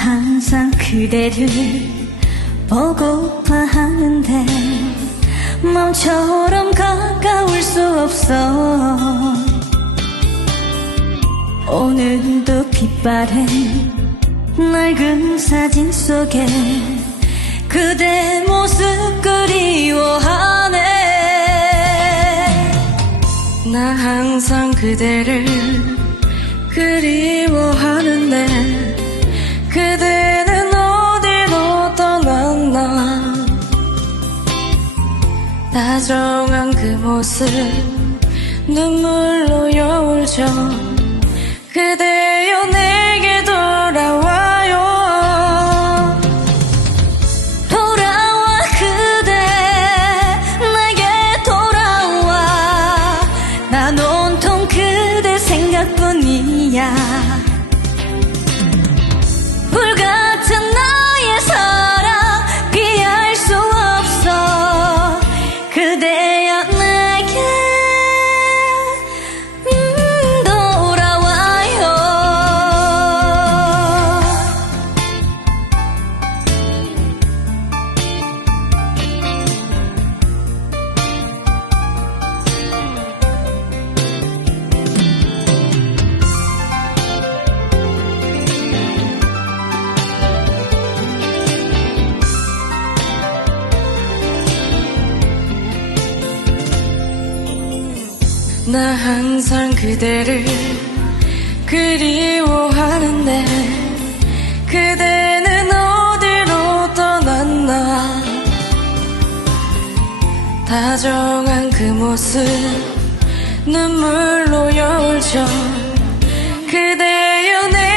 항상 그대를 보고파 하는데 맘처럼 가까울 수 없어. 오늘도 빛바랜 낡은 사진 속에 그대 모습 그리워하네. 나 항상 그대를 그리워하는데 그대는 어디로 떠났나. 다정한 그 모습 눈물로 여울져. 그대여 내게 돌아와요. 돌아와 그대 내게 돌아와. 난 온통 그대 생각뿐이야. 불같은 나의 사랑 피할 수 없어. 그대여 내게 돌아와요. 나 항상 그대를 그리워하는데 그대는 어디로 떠났나. 다정한 그 모습 눈물로 여울져. 그대여 내